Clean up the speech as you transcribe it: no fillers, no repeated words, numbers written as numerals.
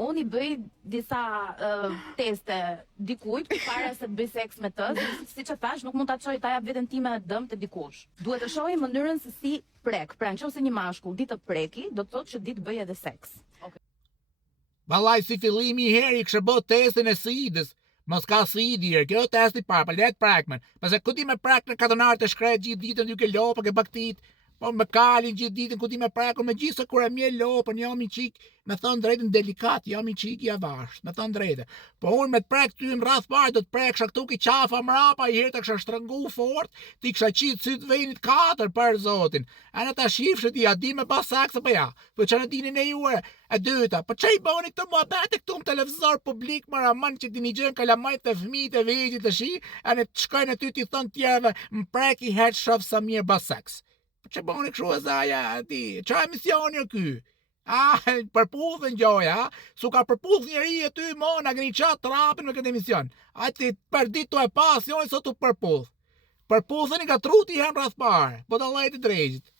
Unë I bëj disa teste dikujt përpara se të bëj seks me të, siç e thash, nuk mund ta çoj ta jap veten time në dëm te dikush. Duhet të shohim mënyrën se si prek. Pra nëse një mashkull di të preki, do të thotë që di të bëj edhe seks. Vallaj, si fillimi I herë I kështë bë testin e sidës. Mos ka sidi herë, kjo testi parë, për letë prekmen. Pase ku ti me prek në katonarë të shkret gjithë ditën, ju ke lopë, ke baktit, po me kalin gjithë ditën, ku ti me prekur, me gjithë se kur e mje lopën, jam I qik, me thonë drejtën delikat, jam I qik I avasht, me thonë drejtë. Po unë me të prek ty më rrath parë, do të prek shaktu ki qafa mrapa, I herë të kësha shtrëngu fort, ti kësha qitë sytë venit 4 për zotin. A në ta shifshët I a di me pas sakse për ja, për që në dinin e juve, e dyta, për që I bëni këtë mua bete këtu më televizor publik, më ramën që ti një gjën kalamajt e fmit e vejgjit të shi, a në të shkojnë ty ti thonë tjerve, më prek I hetë shofë sa mirë bas seks. Për që bëni këshu e zaja, ti, qa emisioni o ky? Përputhën gjoja, su ka përputh njeri e ty mona, këni qatë trapin me këtë emision. A ti për ditu e pas, joni sot u përputh. Përputhën I ka truti hen rrath parë, po të lejti drejgjit.